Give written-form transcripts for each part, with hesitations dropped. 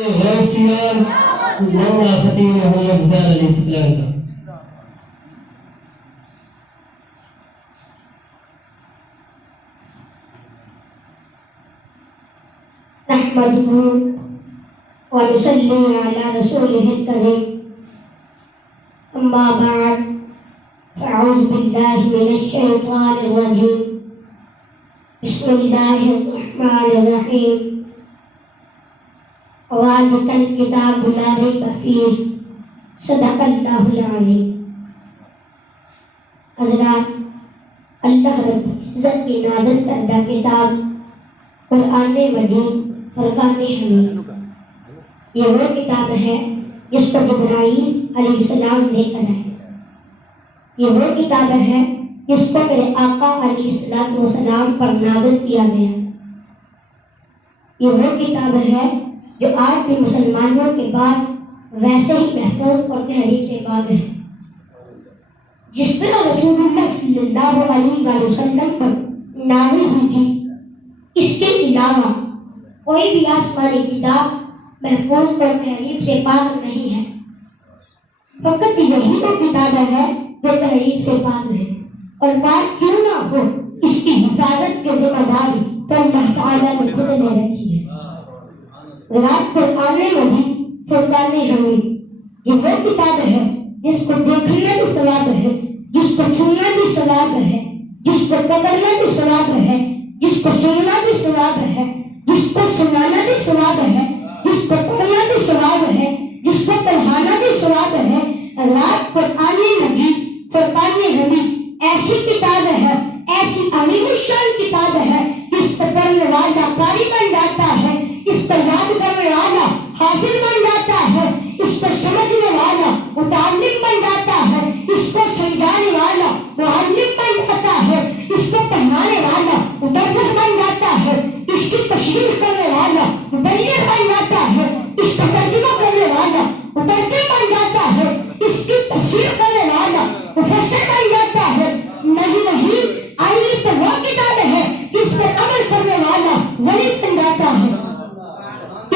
غوثیان مولا فتح محمد زیاد علیہ السلام. نحمده ونصلي على رسوله الكريم. أما بعد فأعوذ بالله من الشيطان الرجيم. بسم الله الرحمن الرحيم. وذلك الكتاب لا ريب فيه. صدق الله العظيم. حضرات، اللہ رب العزت کی نازل کردہ کتاب قرآن مجید فرقان حمید، یہ وہ کتاب ہے جس کو جبرائیل علیہ السلام لے کر آئے. یہ وہ کتاب ہے جس کو میرے آقا علیہ السلام پر نازل کیا گیا. یہ وہ کتاب ہے جو آج بھی مسلمانوں کے بعد ویسے ہی محفوظ اور تحریر سے باب ہے. جس طرح رسول اللہ صلی اللہ علیہ وسلم پر نازل ہوئی تھی، اس کے علاوہ کوئی بھی آسمانی کتاب محفوظ اور تحریر سے پاک نہیں ہے. فقط یہی وہ کتاب ہے جو تحریر سے پاک ہے، اور پاک کیوں نہ ہو، اس کی حفاظت کی ذمہ داری تو اللہ تعالیٰ نے خود لے رکھی ہے. ذرات قرآن مجید فرقان حمید یہ وہ کتاب ہے جس کو دیکھنا بھی ثواب ہے، جس کو چھونا بھی ثواب ہے، جس کو پکڑنا بھی ثواب ہے، جس کو سننا بھی ثواب ہے، جس کو سنانا بھی ثواب ہے، جس کو پڑھنا بھی ثواب ہے، جس کو پڑھانا بھی ثواب ہے. رات قرآن مجید فرقان حمید ایسی کتاب ہے، ایسی عظیم الشان کتاب ہے، جس پر پڑھنے والا قاری بن جاتا ہے، اس پر یاد کرنے والا حافظ بن جاتا ہے، اس پر سمجھنے والا متعلم بن جاتا ہے، اس کو سمجھانے والا معلم بن جاتا ہے، اس کو پڑھانے والا مدرس بن جاتا ہے، اس کی تشریح کرنے والا مبلغ بن جاتا ہے، اس کا ترجمہ کرنے والا مترجم بن جاتا ہے، اس کی تفسیر کرنے والا مفسر بن جاتا ہے. نہیں آئیے تو وہ کتاب ہے جس پر عمل کرنے والا ولی بن جاتا ہے.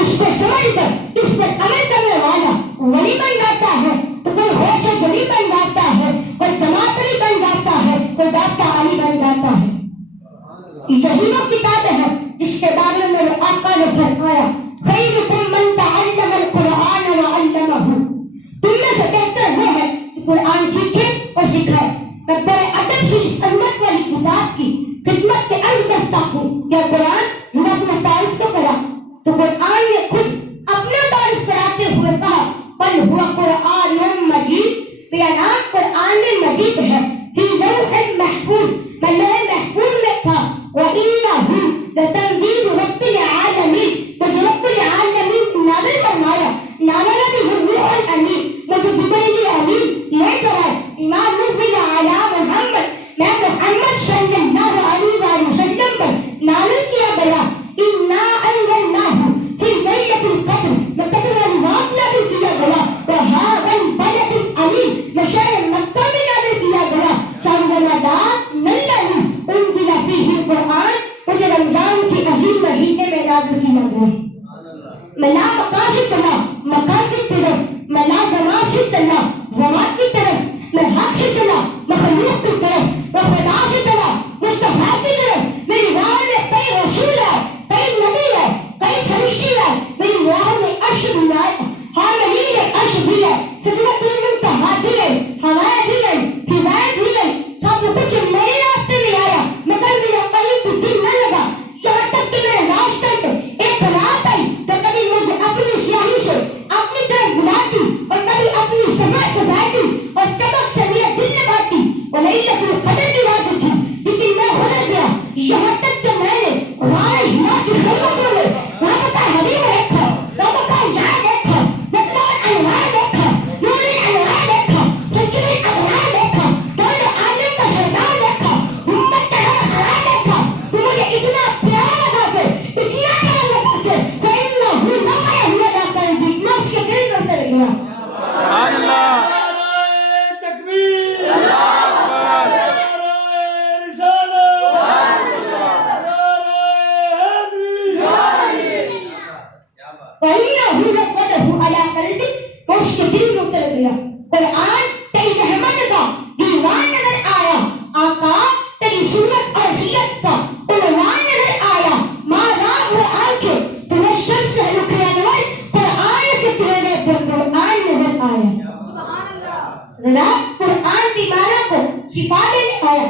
اس کو سمجھ کر اس پر عمل کرنے والا ولی بن جاتا ہے. تو کوئی ہوش جلی بن جاتا ہے، کوئی جماعت علی بن جاتا ہے، کوئی داتا علی بن جاتا ہے. یہی وہ کتاب ہے جس کے بارے میں میرے آقا نے فرمایا خیرکم من تعلم القرآن وعلمہ. تم میں سے بہتر وہ ہے کہ قرآن سیکھے اور سکھائے. میں بڑے ادب سے اس عظمت والی کتاب کی خدمت کے عرض کرتا ہوں کہ قرآن ذرا اپنا تعارف تو کرا. تو قرآن نے خود اپنا تعارف کراتے ہوئے کہا بل ہوا قرآن مجید، میرا نام قرآن مجید ہے، فی لوح محفوظ، میں لوح محفوظ میں تھا، وَإِنَّهُ لَتَنزِيلُ رَبِّ الْعَالَمِينَ. مجھے رب العالمین نازل فرمایا، نازل به الروح الامین، مجھے جبریل امین لے کر آئے. امام نزل علی محمد، میں محمد صلی اللہ علیہ وسلم پر نازل کیا گیا. اِنَّا أَنزَلْنَاهُ فِي لَيْلَةِ الْقَدْرِ، میں قدر والی رات نازل کیا گیا. وَهَذَا الْبَلَدِ الْأَمِينِ، میں شہر مکہ میں نازل کیا گیا. شهر رمضان الذي أنزل فيه القرآن، مجھے رمضان کی عظیم مہینے میں نازل کیا گیا. میں لا مکان سے چلا مکان کی طرف، میں لا زمان سے چلا زمان کی طرف، میں حق سے چلا مخلوق کی طرف، میں خدا سے چلا مصطفیٰ کی طرف. میری راہ میں کئی رسول ہے، کئی نبی ہے، کئی فرشتے ہے. میری راہ میں عرش بھی ہے، حاملین عرش بھی ہے، سدرۃ المنتہا بھی ہے، ہوائیں بھی ہے، فضائیں بھی ہے. سب کچھ میرے راستے میں آیا، مگر میرا کہیں بھی دل نہ لگا. یہاں تک کہ میرے راستے پہ ایک رات آئی تو کبھی مجھے اپنی سیاہی على قلبك وہ اس کے دل میں اتر گیا. قرآن تیری رحمت کا دیوان نظر آیا. آقا تیری صورت اور زینت کا عنوان نظر آیا. ماں راہ و آنکھیں تمہیں شمس رخ انور قرآن کے چہرے پر قرآن نظر آیا. ذرا قرآن بیماروں کو شفا دینے آیا.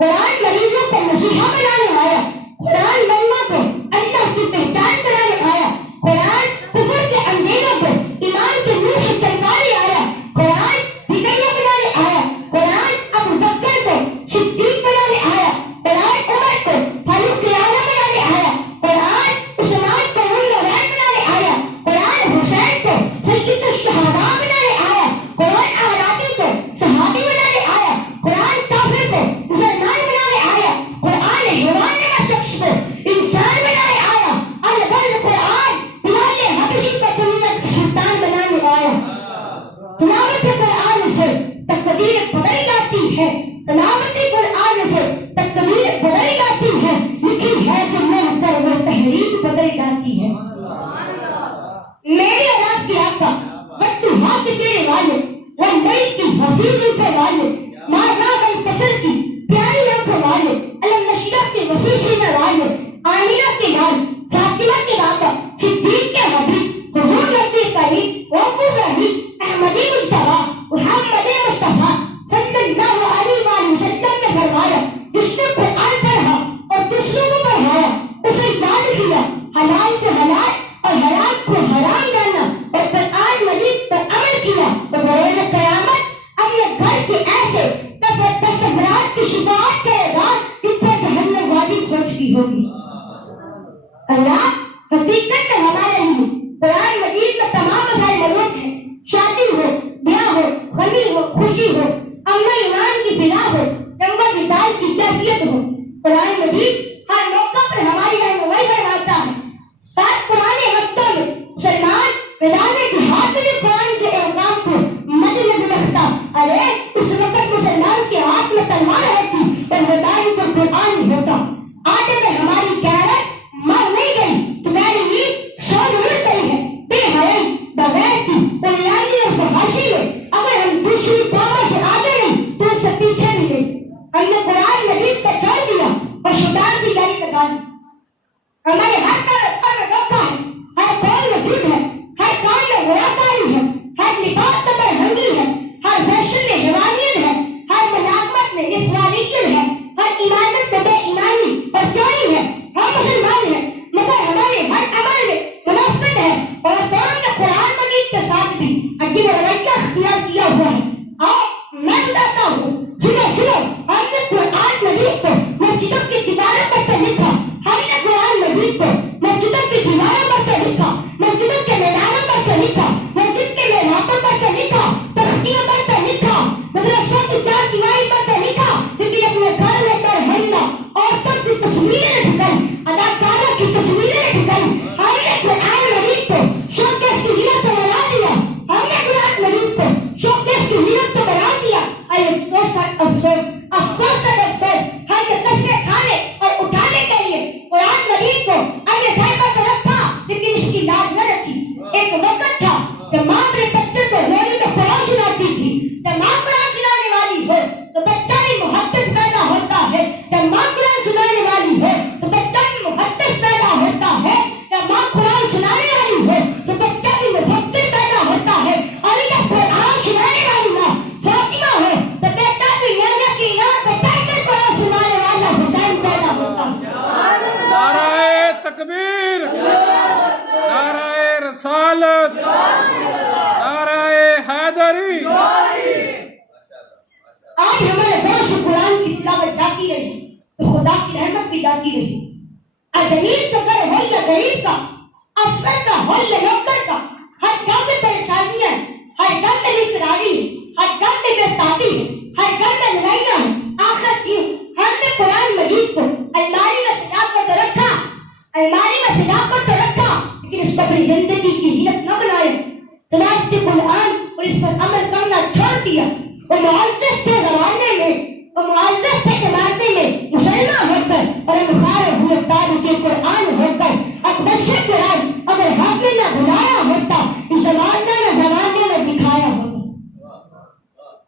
قرآن مریضوں کو مسیحا بنانے آیا. قرآن لوگوں کو اللہ کی پہچان کرانے آیا. قرآن کفر کے اندھیروں کو ایمان کے نور سے چمکانے آیا. قرآن ہدایت بنانے آیا. قرآن ابو بکر کو صدیق بنانے آیا. قرآن عمر کو فاروق اعظم بنانے آیا. قرآن عثمان کو نورین بنانے آیا. قرآن حسین کو سید الشہداء بنانے آیا. قرآن اعرابی کو صحابی بنانے آیا. قرآن کافر کو مسلمان بنانے آیا. قرآن حیوان نما شخص کو انسان بنانے آیا. البل قرآن بلال حبشی کو دنیا کا سلطان بنانے آیا. تلاوت قرآن سے تقدیر بدل جاتی ہے. تلاوت قرآن سے تقدیر بدل جاتی ہے. لکھی ہے کہ میں پر وہ تحریر بدل جاتی ہے. میرے اور آپ کے آقا والدہا کے چہرے والے واللیل کی حسین زلفیں والے ماں راہ البصر کی پیاری آنکھوں والے علم نشرہ کے وسیع سینہ والے آمینہ کے لال فاطمہ کے بابا صدیق کے حبیب حضور نبی کریم وقوع رحیم احمدی مصطفیٰ محمد مصطفیٰ صلی اللہ علیہ وآلہ وسلم نے فرمایا جس نے قرآن پڑھا اور دوسروں کو پڑھایا اسے یاد کیا حلال کو حلال اور حرام کو حرام جانا اور قرآن مجید پر عمل کیا تو بروز قیامت اپنے گھر کے ایسے تصورات کی شفاعت کرے گا جن پر جہنم وادی کھو چکی ہوگی. اللہ حقیقت میں ہمارے لیے قرآن مجید میں تمام مسائل موجود ہیں. شادی ہو، بیاہ ہو، غمی ہو، خوشی ہو، امن ایمان کی بنا ہو، جنگل ہدایت کی کیفیت ہو، قرآن مجید ہر موقع پر ہماری رہنمائی فرماتا ہے. ہر پرانے وقتوں میں مسلمان میدان جہاد میں بھی قرآن کے احکام کو مد نظر رکھتا. ارے اس وقت مسلمان کے ہاتھ میں تلوار ہوتی اور زبان پر قرآن ہوتا. آج اگر ہماری غیرت مر نہیں گئی تو میری نیند سو ضرور گئی ہے. بے حیائی، بغیرتی، بریانی اور فحاشی میں اگر ہم دوسری قوموں سے آگے نہیں تو ان سے پیچھے نہیں گئے. ہم نے قرآن مجید کو چھوڑ دیا اور شیطان کی جاری لگا دی. ہمارے ہر طرف پر دھوکہ ہے، ہر قول میں جھوٹ ہے، ہر کام میں غلاکاری ہے، ہر لباس میں برہنگی ہے، ہر فیشن میں حیوانیت ہے، ہر ملازمت میں نسوانیت ہے، ہر عمارت میں بے ایمانی اور چوری ہے. ہم مسلمان ہیں مگر ہمارے ہر عمل میں منافقت ہے اور قوم نے قرآن مجید کے ساتھ بھی عجیب رویہ اختیار کیا ہوا ہے. آؤ میں بتاتا ہوں، سنو سنو. ہم نے قرآن مجید کو مسجدوں کی دیواروں پر تو لکھا. ہم نے قرآن مجید کو مسجدوں کی دیواروں پر تو لکھا، مسجدوں کے میدانوں پر تو لکھا، مسجد کے میراتوں پر تو لکھا، تختیوں پر تو لکھا، مدرسوں کی چار دیواری پر تو لکھا. لیکن اپنے گھر میں برہنہ عورتوں کی تصویریں رکھ کر، اداکاروں کی تصویریں رکھ کر ہم نے قرآن مجید کو شوکیس کی زینت تو بنا دیا. ہم نے قرآن مجید کو شوکیس کی زینت تو بنا دیا. اے افسوس افسوس افسوس افسوس. ہم نے قسمیں کھانے اور اٹھانے کے لیے قرآن مجید کو اپنے سر پر تو رکھا لیکن اس کی لاج نہ رکھی. ایک وقت تھا جب ماں اپنے بچے کو رونے میں قرآن سناتی تھی. جب ماں قرآن سنانے والی ہو تو بچہ بھی محدث پیدا ہوتا ہے. جب ماں قرآن سنانے والی ہو تو بچہ بھی محدث پیدا ہوتا ہے. جب ماں قرآن سنانے والی ہو تو بچہ بھی مفکر پیدا ہوتا ہے. اور جب قرآن سنانے والی ماں فاطمہ ہو تو بیٹا بھی نیازہ کی نام بچا کر قرآن سنانے والا حسین پیدا ہوتا ہے. نعرہ تکبیر، نعرہ رسالت، نعرہ حیدری. آج ہمارے بہت سے قرآن کی تلاوت جاتی رہی تو خدا کی رحمت بھی جاتی رہی. اجمیر کا گھر ہو یا غریب کا، افسر کا ہو یا نوکر کا، ہر گھر میں پریشانیاں ہیں، ہر گھر میں بیقراری ہے، ہر گھر میں بےتابی ہے، ہر گھر میں لڑائیاں ہیں. آخر کیوں ہم نے قرآن مجید کو الماری میں سجا کر تو رکھا، الماری میں سجا کر تو رکھا لیکن اس کو اپنی زندگی کی زینت نہ بنایا. تلاوت قرآن اور اس پر عمل کرنا چھوڑ دیا. وہ معزز تھے زمانے میں، وہ معزز تھے زمانے میں مسلمان ہو کر اور انخار ہوئے تابع قرآن ہو کر. اب بس قرآن اگر ہم نے نہ بنایا ہوتا اس زمانے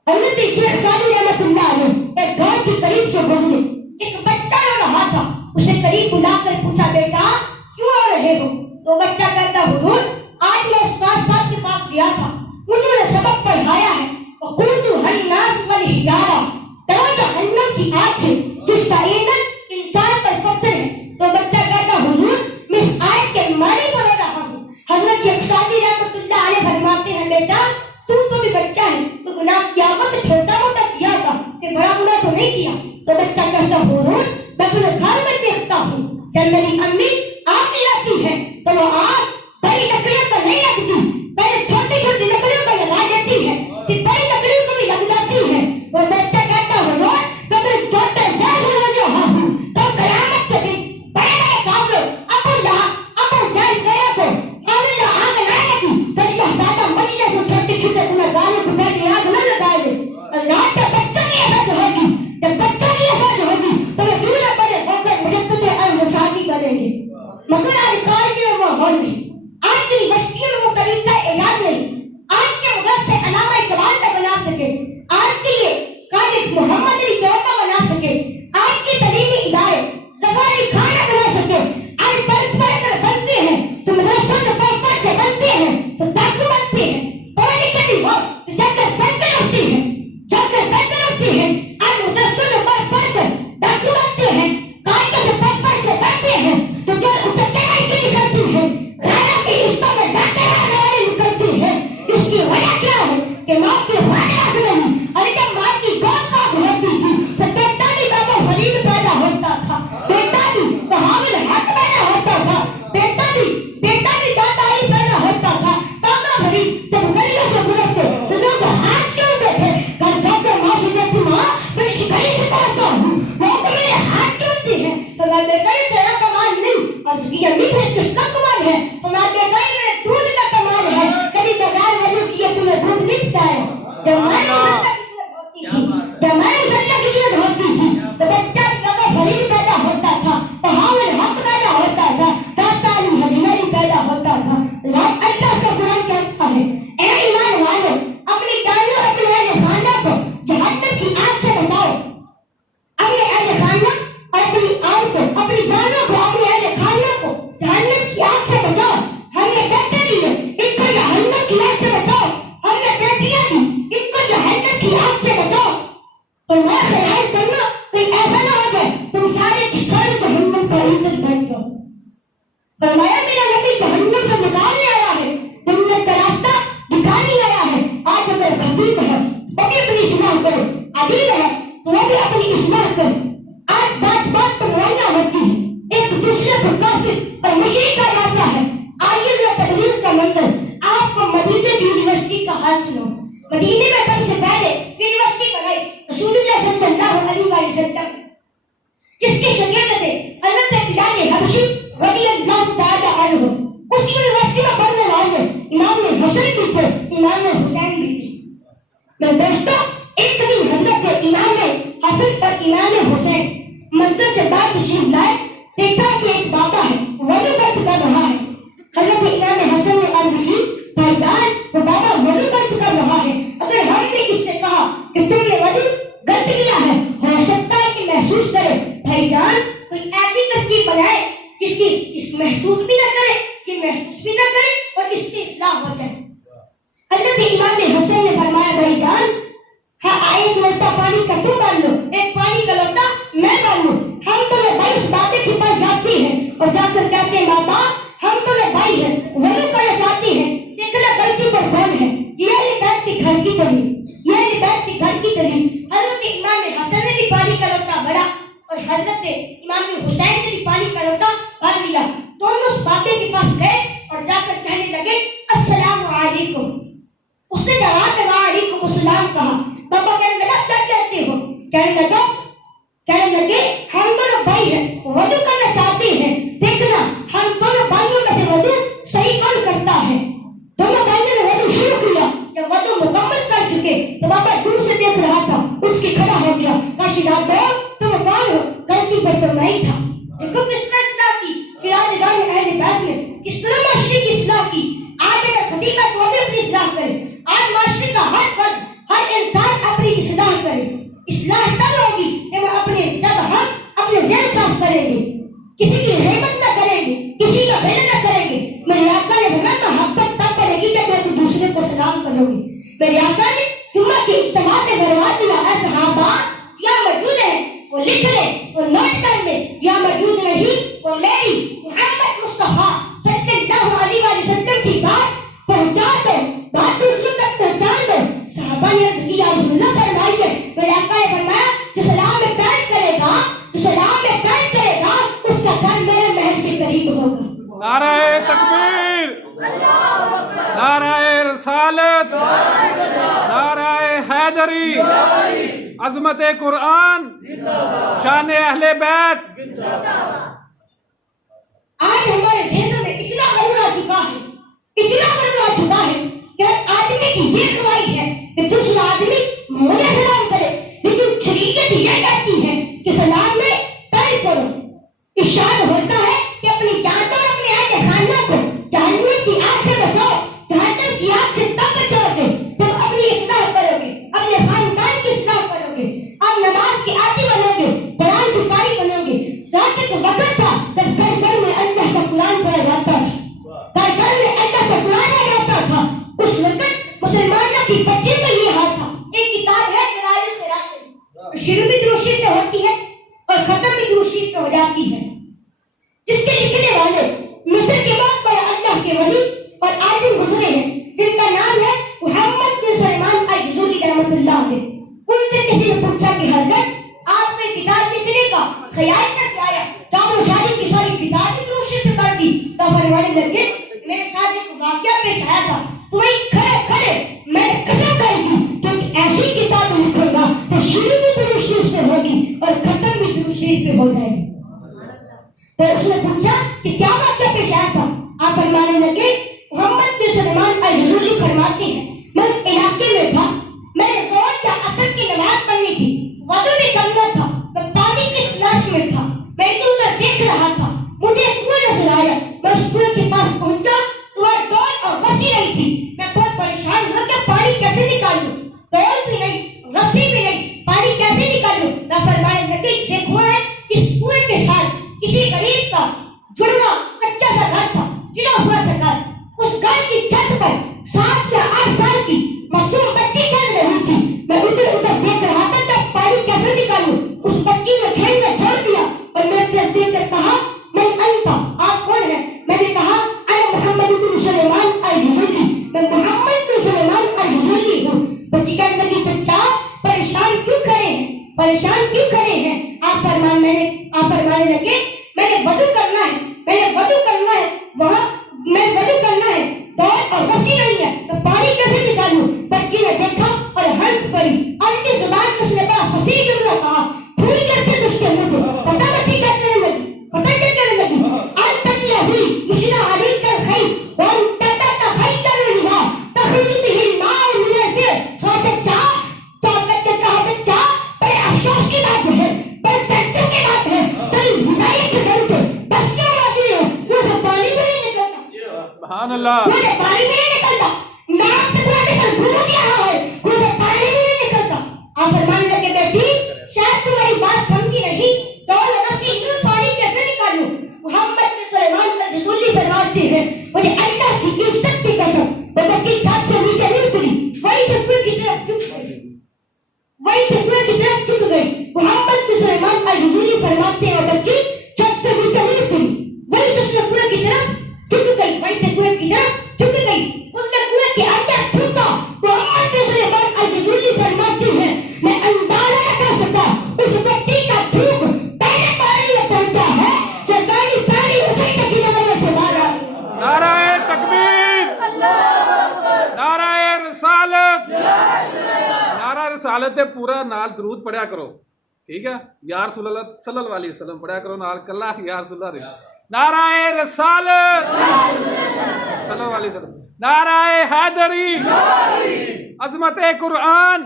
حضرت شیخ سعدی رحمۃ اللہ علیہ ایک گاؤں کے قریب سے گزرے. ایک بچہ رو رہا تھا. اسے قریب بلا کر پوچھا بیٹا کیوں رو رہے ہو؟ تو بچہ کہتا حضور آج میں استاد صاحب کے پاس گیا تھا, انہوں نے سبق پڑھایا ہے وقودها الناس والحجارہ, درا جہنم کی آگ سے جس کا ایندھن انسان پر پتھر ہے. تو بچہ کہتا حضور میں اس آیت کے معنی کو رو رہا ہوں. حضرت شیخ سعدی رحمۃ اللہ علیہ فرماتے ہیں بیٹا تو بھی بچہ ہے, تو گناہ کیا تو چھوٹا موٹا کیا تھا کہ بڑا گناہ تو نہیں کیا. تو بچہ کہتا حضور میں اپنے گھر میں دیکھتا ہوں جب میری امی آگ لاتی ہے تو وہ آگ بڑی لکڑیوں کو نہیں رکھتی, پہلے چھوٹی چھوٹی لکڑیوں کو لگا دیتی ہے پھر بڑی لکڑیوں کو بھی لگ جاتی ہے. وہ بچہ کہتا حضور میں اپنے چھوٹے زیر ہو رہا ہوں تو قیامت کے دن بڑے بڑے کافر ابو جہل غیرہ کو اللہ آگ لائے گی تو اللہ تعالیٰ مدینے سے چھوٹے چھوٹے گناہگاروں کو بیٹھ کے آگ نہ لگائے گے. اللہ کا بچہ کی حسد ہوگی, جب بچہ کی حسد ہوگی تو وہ دور بڑے ہو کر مرتد المصابی بنیں گے. مگر آج کال کے وہ ماحول نہیں, آج کی بستیوں میں وہ طریقہ علاج نہیں, آج کے مدرسے علامہ اقبال نہ بنا سکے, آج کے لیے خالد محمد علی چوکا بنا سکے, آج کی تعلیمی ادارے زبانی کھانا بنا سکے. آج پڑھ کر بنتے ہیں تو مدرسوں کے پڑھ سے بنتے ہیں تو ڈاکو بنتے ہیں, پڑھے لکھے بھی ہو تو جا کر بنکر ہوتی ہے, جا کر بنکر ہوتی ہے. آج مدرسوں سے پڑھ کر ڈاکو بنتے ہیں, کاجوں سے پڑھ کے بنتے ہیں تو جو اترتے گئے کی نکلتی ہے, رانا کی رشتوں میں ڈاکے مارنے والی نکلتی ہے. اس کی وجہ کیا ہے کہ ماں کی خواہش نہیں, اور جب ماں کی گود پاک ہوتی تھی تو بیٹا بھی بابا فرید پیدا ہوتا تھا, بیٹا بھی حامل حق پیدا ہوتا تھا, بیٹا بھی دادا ہی پیدا ہوتا تھا. بابا فرید جب گلیوں سے گزرتے تو لوگ ہاتھ جوڑتے تھے, گھر جا کر ماں سے کہتی ماں میں اس گلی سے پڑھتا ہوں, وہ تو میرے ہاتھ جوڑتی ہے. تو میں بیٹا یہ تیرا کمال نہیں, اور اس کی امی پھر کس کا کمال ہے؟ تو میں بیٹا یہ میرے دودھ کا کمال ہے, کبھی بغیر وضو کیے تمہیں دودھ نہیں پلایا. جب میں مسلح کی نیت ہوتی تھی تو بچہ بابا فرید پیدا ہوتا تھا, تو حامل حق پیدا ہوتا تھا, داتا علی حجیری پیدا ہوتا تھا. اللہ کا قرآن کہتا ہے اے ایمان والو اپنی جانوں اپنے اہل خانہ کو جہنم کی آگ سے بچاؤ. اپنے اہل خانہ اور اپنی آگ کو, اپنی جانوں کو, اپنے اہل خانہ کو جہنم کی آگ سے بچاؤ. ہم نے بیٹے لیے ان کو جہنم کی آگ سے بچاؤ, ہم نے بیٹیاں دی ان کو جہنم کی آگ سے بچاؤ. تو میں خیال کرنا کوئی ایسا نہ ہو جائے تم سارے کی سارے جہنم کا ایندھن بن جاؤ. فرمایا میرا نبی جہنم سے نکالنے آیا ہے, جنت کا راستہ دکھانے آیا ہے. آج اگر خطیب ہے وہ بھی اپنی اصلاح کرے, ادیب ہے تو وہ بھی اپنی اصلاح کرے. آج بات بات پر لڑائیاں ہوتی ہیں, ایک دوسرے کو کافر اور مشرک کہا جاتا ہے. آئیے ذرا تبلیغ کا منظر آپ کو مدینے کی یونیورسٹی کا حال سنو. مدینے میں سب سے پہلے یونیورسٹی بنائی رسول اللہ صلی اللہ علیہ وسلم, جس کے شاگرد تھے حضرت بلال حبشی رضی اللہ تعالی عنہ. اس یونیورسٹی میں پڑھنے والے امام حسن بھی تھے, امام حسین بھی تھے. میں دوستوں ایک دن حضرت امام حسن اور امام حسین مسجد سے باہر تشریف لائے, دیکھا کہ ایک بابا ہے وضو کر رہا ہے. حضرت امام حسن نے عرض کی بھائی جان وہ بابا وضو کر رہا ہے, اگر ہم نے اس سے کہا کہ تم نے وضو غلط کیا ہے ہو سکتا ہے کہ محسوس کرے. بھائی جان کوئی ایسی ترکیب بنائے جس کی اس محسوس بھی نہ کرے, کہ محسوس بھی نہ کرے اور اس کی اصلاح ہو جائے. حضرت امام حسن نے فرمایا بھائی جان ہاں ایک لوٹا پانی کا تم ڈال لو, ایک پانی کا لوٹا میں ڈال لوں. ہم تمہیں 22 باتیں کے پاس جاتی ہیں اور جا کر کہتے ہیں بابا ہم تمہیں بھائی ہیں وضو کرنا چاہتی ہیں, دیکھنا غلطی پر کون ہے. یہ بیت کی گھر کی تعلیم, یہ بیت کی گھر کی تعلیم. حضرت امام حسن نے بھی پانی کا لوٹا بھرا اور حضرت امام حسین نے بھی پانی کا لوٹا بھر لیا. دونوں اس بابے کے پاس گئے اور جا کر کہنے لگے السلام علیکم. اس نے جواب میں وعلیکم السلام کہا. بابا کہنے لگا کیا کہتے ہو؟ کہنے لگے ہم دونوں بھائی ہیں وضو کرنا چاہتے ہیں, دیکھنا ہم دونوں بھائیوں میں سے وضو صحیح کون کرتا ہے. دونوں بھائیوں نے وضو شروع کیا, جب وضو مکمل کر چکے تو بابا دور سے دیکھ رہا تھا, اٹھ کے کھڑا ہو گیا. کہا شہزادو تم کون ہو؟ غلطی پر تو نہیں تھا. دیکھو کس طرح اصلاح کی, قیادتگان اہل بیت نے کس طرح معاشرے کی اصلاح کی. آج اگر خطیب ہے تو وہ بھی اپنی اصلاح کرے. آج معاشرے کا ہر فرد, ہر انسان اپنے کریں گے, کسی کی غیبت نہ کریں گے, کسی کا غیبت نہ کریں گے. میرے آقا نے فرمایا محبت تب پڑے گی جب میں دوسرے کو سلام کروں گی. میرے آقا نے جمعہ کی اجتماع سے بھروا دیا, اے صحابہ کیا موجود ہے وہ لکھ لے, وہ نوٹ کر لے, یا موجود نہیں وہ میری محمد مصطفیٰ صلی اللہ علیہ وسلم کی بات پہنچا دو, بات دوسروں تک پہنچا دو. صحابہ نے عرض کی یا رسول اللہ فرمائیے. میرے آقا نے فرمایا جو سلام میں پیر کرے گا, جو سلام میں پیر کرے گا اس کا گھر میرے محل کے قریب ہوگا. نعرہ تکبیر, نعرہ رسالت, نعرہ حیدری, عظمت قرآن, شان اہل بیت. آج ہمارے ذہنوں میں اتنا غرور آ چکا ہے, اتنا غرور آ چکا ہے کہ آدمی کی یہ خواہش ہے کہ دوسرا آدمی مجھے سلام کرے, لیکن شریعت یہ کہتی ہے کہ سلام میں پیر کرو. ارشاد ہوتا ہے کہ اپنی جان اور اپنے اہل خانہ کو جہنم کی آگ سے بچاؤ, جہنم کی آگ سے تب بچاؤ گے جب اپنی اصلاح کرو گے, اپنے خاندان کی اصلاح کرو گے, اب نماز کے عادی بنو گے, قرآن کی قاری بنو گے. رات کو وقت تھا جب گھر گھر میں اللہ کا قرآن پڑھا جاتا تھا, گھر گھر میں اللہ کا قرآن آ جاتا تھا. اس وقت مسلمانوں کی بچے کا یہ حال تھا. ایک کتاب ہے دلائل الخیرات, شروع بھی دروشی سے ہوتی ہے اور ختم بھی دروشی سے ہو جاتی ہے, جس کے لکھنے والے مصر کے بعد بڑے اللہ کے ولی اور عالم گزرے ہیں جن کا نام ہے محمد بن سلیمان الجزولی رحمۃ اللہ علیہ. ان سے کسی نے پوچھا کہ حضرت آپ کو کتاب لکھنے کا خیال کیسے آیا, تو آپ نے ساری کی ساری کتاب کی روشنی سے پڑھ دی. تو فرمانے لگے میرے ساتھ ایک واقعہ پیش آیا تھا, تو وہی کھڑے کھڑے میں نے قسم کھائی تھی کہ ایسی کتاب لکھوں گا تو شروع بھی دروشی سے ہوگی اور ختم بھی دروشی پہ ہو جائے گی. تو اس نے پوچھا کہ کیا واقعہ پیش آیا تھا. آپ فرمانے لگے محمد بن سلیمان الجزولی فرماتے ہیں میں علاقے میں تھا, میں نے زور یا اثر کی نماز پڑھنی تھی, وضو بھی کرنا تھا, میں پانی کی تلاش میں تھا, میں ادھر ادھر دیکھ رہا تھا, مجھے کنواں نظر آیا, میں اس کنویں کے پاس پہنچا تو وہ ڈول اور رسی نہیں تھی. میں بہت پریشان ہوا کہ پانی کیسے نکالوں, ڈول بھی نہیں, رسی بھی نہیں, پانی کیسے نکالوں. تو فرمانے لگے یہ کنواں ہے, اس کنویں کے ساتھ کسی غریب کا جڑوا کچا سا گھر تھا, جڑا ہوا تھا گھر. اس گھر کی چھت پر 7 یا 8 سال کی معصوم بچی کھیل رہی تھی. میں ادھر ادھر دیکھ رہا تھا کہ پانی کیسے نکالوں. اس بچی نے کھیلنا چھوڑ دیا اور میں دیکھ کر کہا میں انتا, آپ کون ہیں. میں نے کہا انا محمد بن سلیمان الجزولی, میں محمد بن سلیمان الجزولی ہوں. بچی کہنے لگی چچا پریشان کیوں کھڑے ہیں, پریشان کیوں کھڑے ہیں. آپ فرمانے لگے میں نے وضو کرنا ہے, میں نے وضو کرنا ہے, وہاں میں وضو کرنا ہے, ڈول اور رسی نہیں ہے, تو پانی کیسے نکالوں. بچی نے دیکھا اور ہنس پڑی, اپنی زبان میں اس نے بڑا فصیح جملہ کہا, پھول کرتے تجھ کے مجھے پتہ بچی کیا کرنے لگی, پتہ کیا کرنے لگی. انت الذی یشرع علیک الخیر وانت تتخیر لها تخرج به الماء من البئر. ہاں چچا, تو چچا بڑے افسوس کی بات ہے, بڑے تعجب کی بات ہے, تیری ہدایت کے در پہ بس کیوں آتی ہے, وہ سے پانی بھی نہیں نکلتا, سبحان اللہ, وہ سے پانی بھی نہیں نکلتا. نام سے پورا نکل دھو کیا ہے, وہ سے پانی بھی نہیں نکلتا. آپ فرمانے لگے بیٹی شاید تمہاری بات سمجھی نہیں, ڈول رسی میں پانی کیسے نکالوں. محمد بن سلیمان الجزولی فرماتے ہیں مجھے اللہ کی عزت کی قسم وہ بچی چھت سے نیچے نہیں اتری, وہی سے کنویں کی طرف جھک گئی, وہی سے کنویں کی طرف جھک گئی. محمد بن سلیمان الجزولی فرماتے ہیں وہ بچی چھت سے نیچے نہیں اتری, وہی سے اس نے کنویں کی طرف جھک گئی, وہی سے کنویں کی طرف جھک گئی. اس نے کنویں کے اندر جھکا. محمد بن سلیمان الجزولی فرماتے ہیں میں اندازہ نہ کر سکا اس بچی کا بھوک پہلے پانی میں پہنچا ہے کہ پانی اسی کے کنارے سے مارا. نعرہ تکبیر, نعرہ رسالت, نعرہ رسالت دے پورا نال درود پڑھیا کرو, ٹھیک ہے. یا رسول اللہ صلی اللہ علیہ وسلم پڑھیا کرو نال کلا یا رسول اللہ. نعرہ رسالت صلی اللہ علیہ وسلم, نعرہ حیدری, عظمت قرآن.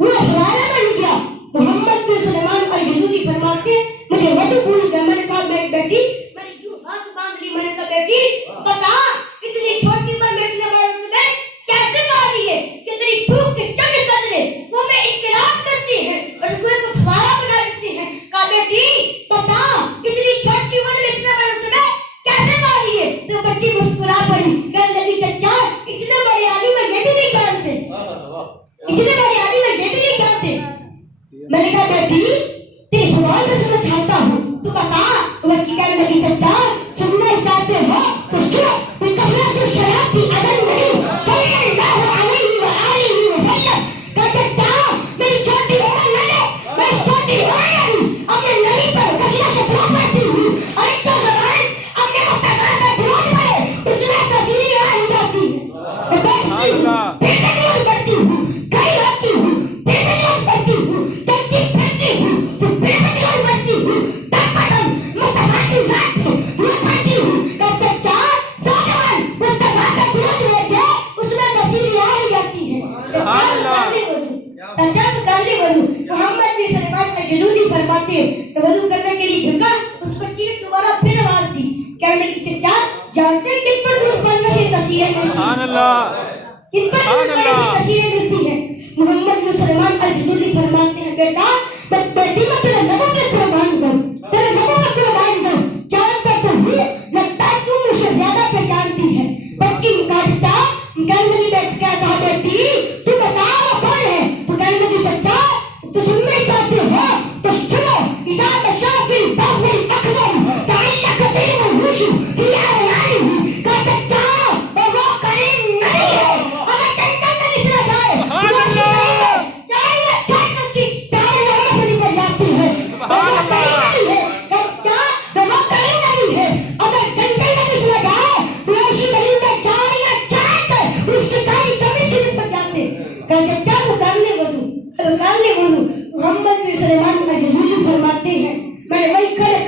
کنواں ہمارا بن گیا. محمد بن سلیمان الجزولی فرماتے مجھے وضو بھول گیا. میں نے کہا بیٹی, میں نے یوں ہاتھ باندھ لی, میں نے کہا بیٹی بتا اتنی چھوٹی عمر میں اتنے بڑے تجھے کیسے ماری ہے کہ تیری بھوک کے چند قدرے وہ میں انقلاب کرتی ہے اور کوئی کو فوارہ بنا دیتی اللہ کن پر سبحان اللہ تشریح ملتی ہے. محمد بن سلمان الجزولی فرماتے ہیں بیٹا بیٹی میں تیرے نبوں پہ قربان دوں, تیرے نبوں پہ قربان دوں, جانتا تو ہوں لگتا ہے تم مجھ سے زیادہ پہچانتی ہے. بچی مکاشتا کہنے لگی کیا کہا بیٹی تو بتا وہ کون ہے, تو کہنے لگی بچہ تو سننا چاہتے ہو تو سنو. اذا بشاف الباب الاكبر تعلق دين الوش في اعيانه کا بچہ وہ کریم نہیں ہے. اگر ٹنٹن میں نکلا جائے سبحان اللہ چاہیے چھٹ اس کی دامن میں سے نکل جاتی ہے. سبحان اللہ بچہ وہ کریم نہیں ہے. اگر ٹنٹن میں نکلا جائے تو اسی گلی میں چار یا چاٹ اس کی کاری کمی سے نپٹ جاتے. کہ بچہ وہ کر لے وضو. محمد بن سلیمان الجزولی فرماتے ہیں میں نے وہی قسم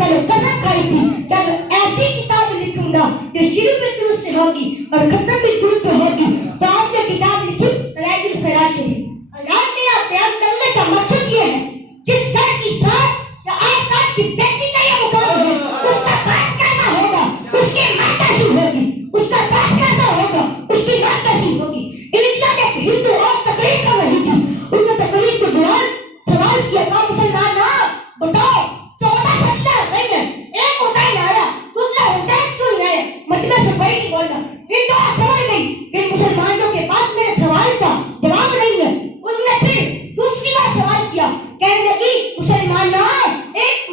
کھائی تھی کہ اگر ایسی کتاب لکھوں گا جو شروع میں درست سے ہوگی اور ختم بھی درست پہ ہوگی تو آپ نے کتاب لکھی رائج الخیرات شریف. اللہ میرا بیان کرنے کا مقصد یہ ہے جس گھر کی ساتھ یا آٹھ سال کی بیٹی کا یہ مقام ہے اس کا باپ کیسا ہوگا, اس کی ماں کیسی ہوگی, اس کا باپ کیسا ہوگا, اس کی ماں کیسی ہوگی. انڈیا میں ایک ہندو اور تقریر کر رہی تھی. اس نے تقریر کے دوران سوال کیا تھا مسلمان بتاؤ 14 صدیاں نہیں ہے, ایک حسین آیا دوسرا حسین کیوں نہیں آیا. مجمع سے کوئی نہیں بولنا. ہندو سمجھ گئی کہ مسلمانوں کے پاس میرے سوال کا جواب نہیں ہے. اس نے پھر دوسری بار سوال کیا, کہنے لگی مسلمانوں ایک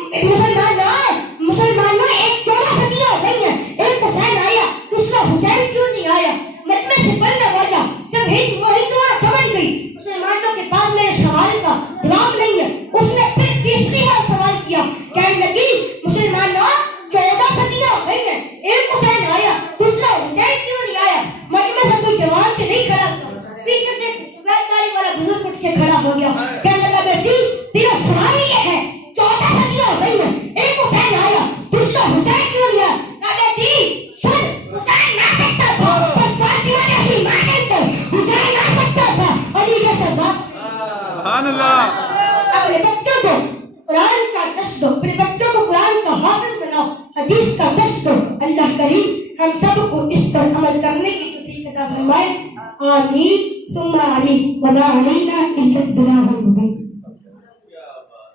14 صدیاں نہیں ہے, ایک حسین آیا دوسرا حسین کیوں نہیں آیا. مجمع سے کوئی نہ بولا. جب ہندو سمجھ گئی مسلمانوں کے پاس میرے سوال کا جواب نہیں ہے, اس نے پھر تیسری بار سوال کیا, کہنے لگی مسلمانوں 14 صدیاں ہو گئی ہیں, ایک حسین آیا دوسرا حسین کیوں نہیں آیا. مجمع سے کوئی جواب کے نہیں کھڑا ہوا. پیچھے سے سفید داڑھی والا بزرگ اٹھ کے کھڑا ہو گیا, کہنے لگا بیٹی تیرا سوال یہ ہے 14 صدیاں ہو گئی ہیں, ایک حسین آیا دوسرا حسین کیوں نہیں آیا. کہا بیٹی سن حسین آ سکتا تھا پر فاطمہ جیسی ماں نہیں تو حسین آ سکتا تھا. علی جیسا باپ. سبحان اللہ اپنے بچوں کو قرآن کا درس دو, اپنے بچوں کو قرآن کا حافظ بناؤ, حدیث کا درس دو. اللہ کریم ہم سب کو اس پر عمل کرنے کی توفیق عطا فرمائے. آمین ثم آمین. وما علینا الا البلاغ المبین.